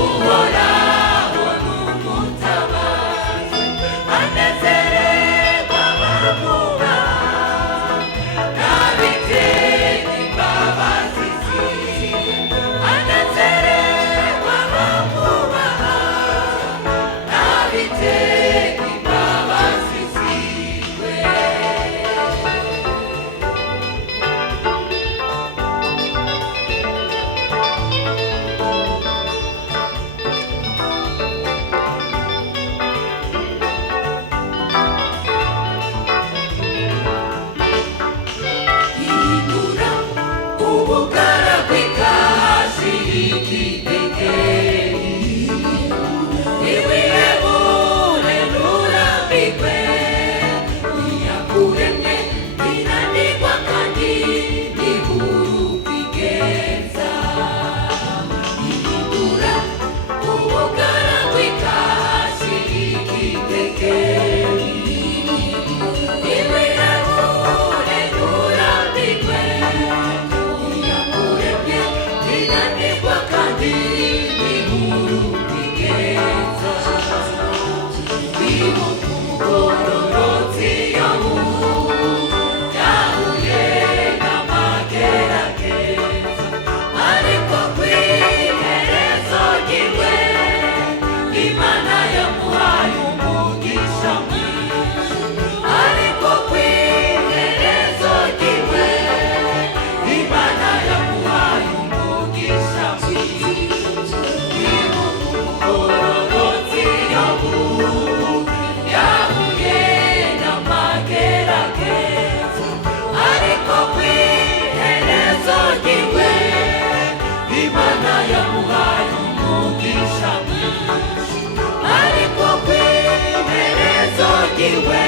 uhoraho n'umutabazi, anezererwa abamwubaha, n'abiteka imbabazi ziwe, anezererwa abamwubaha, n'abiteka imbabazi ziwe. Hindura ubugaragwe bw'ikidegeri, ntiwihebure nturambirwe, iyakuremye ntinanirwa kandi ntibura ukwigenza. Hindura ubugaragwe bw'ikidegeri, ntiwihebure nturambirwe, iyakuremye ntinanirwa kandi ntibura ukwigenza. Wibuka umugororotsi Yobu, yahuye n'amagerageza, ariko kw'iherezo ryiwe Imana yamuhaye umugisha mwinshi, ariko kw'iherezo ryiwe Imana yamuhaye umugisha mwinshi. Wibuka umugororotsi Yobu, yahuye n'amagerageza, ariko kw'iherezo ryiwe Imana yamuhaye umugisha mwinshi, ariko kw'iherezo ryiwe